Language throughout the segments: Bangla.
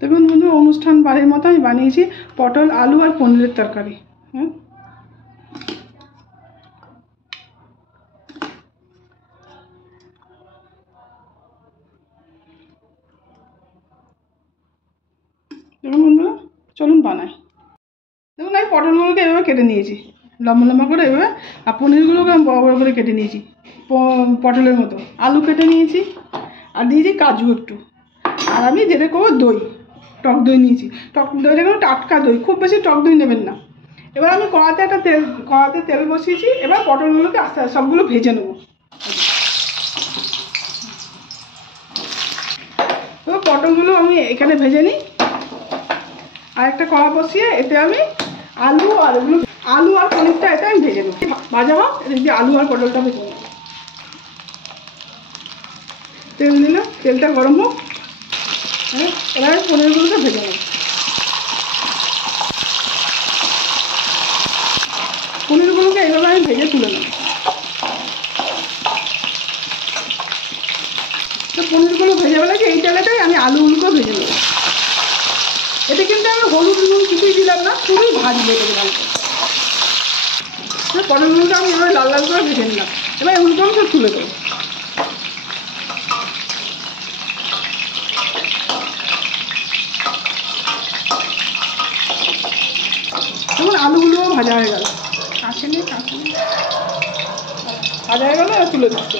দেখুন বন্ধুরা, অনুষ্ঠান বাড়ির মতো আমি বানিয়েছি পটল আলু আর পনিরের তরকারি। হ্যাঁ, দেখুন বন্ধুরা, চলুন বানাই। দেখুন আমি পটলগুলোকে এভাবে কেটে নিয়েছি লম্বা লম্বা করে এভাবে, আর পনিরগুলোকে আমি বড় বড় করে কেটে নিয়েছি পটলের মতো। আলু কেটে নিয়েছি আর দিয়েছি কাজু একটু। আর আমি যেটা করবো দই, টক দই নিয়েছি। টক দইটা কিন্তু টাটকা দই, খুব বেশি টক দই নেবেন না। এবার আমি কড়াতে তেল বসিয়েছি। এবার পটলগুলোকে আস্তে আস্তে সবগুলো ভেজে নেবো। এবার পটলগুলো আমি এখানে ভেজে নিই। আর একটা কড়া বসিয়ে এতে আমি আলু আর পনিরটা এটা আমি ভেজে নেবো। ভাজা হোক, এদিকে আলু আর পটলটা ভেজে নেবো। তেল দিলাম, তেলটা গরম হোক। হ্যাঁ, এবার পনিরগুলোকে ভেজে নেব। পনিরগুলোকে এইভাবে আমি ভেজে তুলে নেব। তো পনিরগুলো ভেজে বেলাকে এই তেলেটাই আমি আলুগুলোকেও ভেজে নেব। এতে কিন্তু আমি হলুদ নুন কিছুই দিলাম না, শুধুই ভাজবো এটাকে ভালো করে। পটলগুলোকে আমি এভাবে লাল লাল করে ভেজে নিলাম। এবার এগুলোকে আমি সব তুলে দেবো। দেখুন আলুগুলোও ভাজা হয়ে গেল, ভাজা হয়ে গেলো। এবার তুলে দিচ্ছি।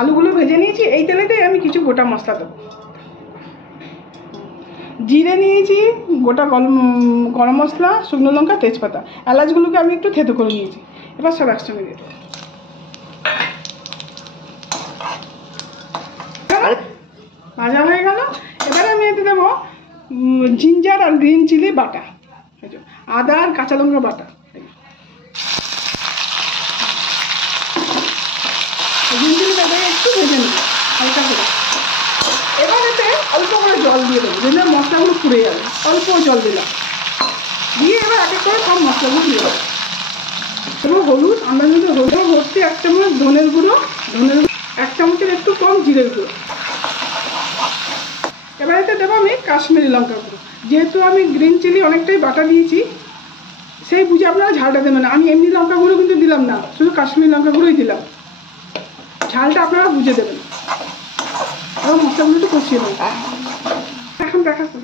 আলুগুলো ভেজে নিয়েছি। এই তেলেতেই আমি কিছু গোটা মশলা দেবো। জিরে নিয়েছি, গোটা গরম মশলা, শুকনো লঙ্কা, তেজপাতা, এলাচগুলোকে আমি একটু থেতো করে নিয়েছি। এবার সব একসঙ্গে দিয়ে দেবো। ভাজা হয়ে গেল। এবারে আমি এতে দেবো জিঞ্জার আর গ্রিন চিলি বাটা, আদা আর কাঁচা লঙ্কা বাটা। গ্রিন চিলি বাটা একটু ভেজে নেব হালকা করে। এবার এতে অল্প করে জল দিয়ে দেবো, যেন মশলাগুলো পুড়ে যাবে। অল্প জল দিলাম, দিয়ে এবার এক এক করে সব মশলাগুলো দিয়ে দেবো। এবার হলুদ, আমরা যদি হলুদ ভর্তি 1 চামচ ধনের গুঁড়ো, 1 চামচের একটু কম জিরের গুঁড়ো। এবার এতে দেবো আমি কাশ্মীরি লঙ্কা গুঁড়ো। যেহেতু আমি গ্রিন চিলি অনেকটাই বাটা দিয়েছি, সেই বুঝে আপনারা ঝালটা দেবেন না। আমি এমনি লঙ্কা গুঁড়ো কিন্তু দিলাম না, শুধু কাশ্মীরি লঙ্কা গুঁড়োই দিলাম। ঝালটা আপনারা বুঝে দেবেন। এবার মশলাগুলো একটু কষিয়ে দেবেন। এখন দেখাচ্ছি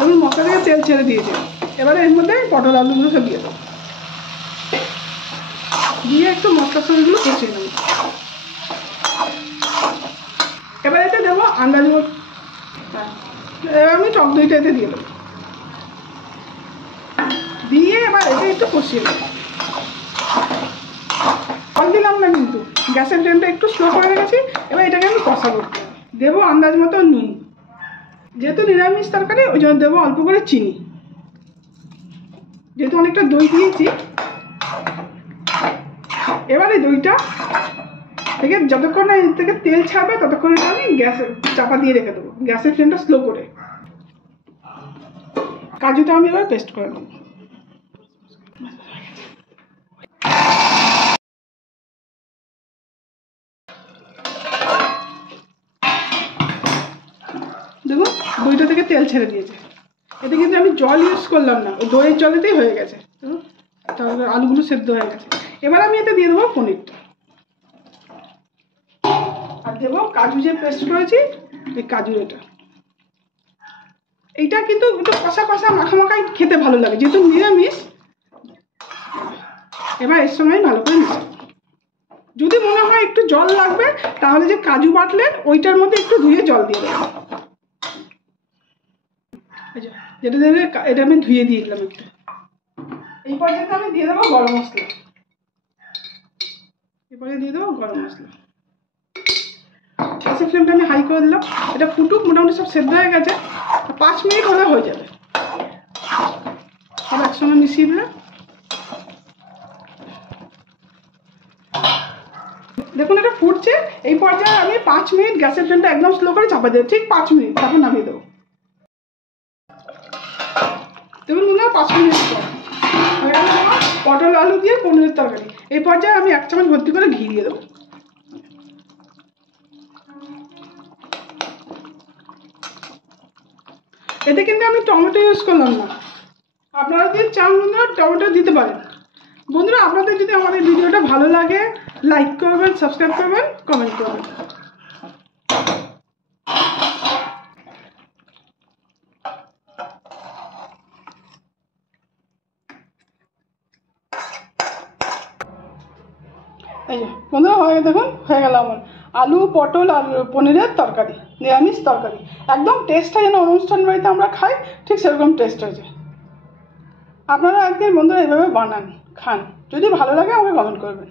আমি মশলা থেকে তেল ছেড়ে দিয়েছি। এবারে এর মধ্যে পটল আলুগুলো সব দিয়ে দেবো, দিয়ে একটু মশলার সঙ্গেগুলো কষিয়ে নেব। এবার এতে দেবো আন্দাজ মতো, আমি টক দইটা এতে দিয়ে দেবো। দিয়ে এবার এতে একটু কষিয়ে দেবো। জল দিলাম না কিন্তু, গ্যাসের ফ্লেমটা একটু স্লো করে রেখেছি। এবার এটাকে আমি কষাবো। দেবো আন্দাজ মতো নুন, যেহেতু নিরামিষ তরকারি ওই জন্য দেবো অল্প করে চিনি। যেহেতু অনেকটা দই দিয়েছি, এবারে দইটা থেকে যতক্ষণ না এর থেকে তেল ছাড়বে ততক্ষণ আমি গ্যাসে চাপা দিয়ে রেখে দেবো, গ্যাসের ফ্লেমটা স্লো করে। কাজুটা আমি এবার পেস্ট করে নেবো। দেখুন দইটা থেকে তেল ছেড়ে দিয়েছে। এতে কিন্তু আমি জল ইউজ করলাম না, ওই দইয়ের জলেতেই হয়ে গেছে। তারপরে আলুগুলো সেদ্ধ হয়ে গেছে। এবার আমি এতে দিয়ে দেবো পনিরটা, আর দেবো কাজু যে পেস্ট করেছি, এই কাজু। এইটা কিন্তু একটু কষা কষা মাখামাখাই খেতে ভালো লাগে, যেহেতু নিরামিষ। এবার এর সময় ভালো করে মিশাবো। যদি মনে হয় একটু জল লাগবে, তাহলে যে কাজু বাটলেন ওইটার মধ্যে একটু ধুয়ে জল দিয়ে দেবো। যেটা দেবে এটা আমি ধুয়ে দিয়ে দিলাম একটু। এই পর্যায়ে আমি দিয়ে দেবো গরম মশলা। এরপরে দিয়ে দেবো গরম মশলা। গ্যাসের ফ্লেমটা আমি হাই করে দিলাম। এটা ফুটুক, মোটামুটি সব সেদ্ধ হয়ে গেছে। 5 মিনিট হলে হয়ে যাবে। সব একসঙ্গে মিশিয়ে দিলাম। দেখুন এটা ফুটছে। এই পর্যায়ে আমি 5 মিনিট গ্যাসের ফ্লেমটা একদম স্লো করে চাপা দেবো, ঠিক 5 মিনিট, তারপর নামিয়ে দেবো। দেখুন মনে হয় 5 মিনিট পর দিয়ে পনিরের তরকারি। এই পর্যায়ে আমি 1 চামচ ভর্তি করে ঘি দিয়ে দেবো। এতে কিন্তু আমি টমেটো ইউজ করলাম না, আপনারা যদি চান বন্ধুরা টমেটো দিতে পারেন। বন্ধুরা আপনাদের যদি আমাদের ভিডিওটা ভালো লাগে লাইক করবেন, সাবস্ক্রাইব করবেন, কমেন্ট করবেন। এই যে বন্ধুরা দেখুন হয়ে গেল আমার আলু পটল আর পনিরের তরকারি, নিরামিষ তরকারি। একদম টেস্টটা যেন অনুষ্ঠান বাড়িতে আমরা খাই ঠিক সেরকম টেস্ট হয়েছে। আপনারা আজকে বন্ধুরা এভাবে বানান, খান, যদি ভালো লাগে আমাকে কমেন্ট করবেন।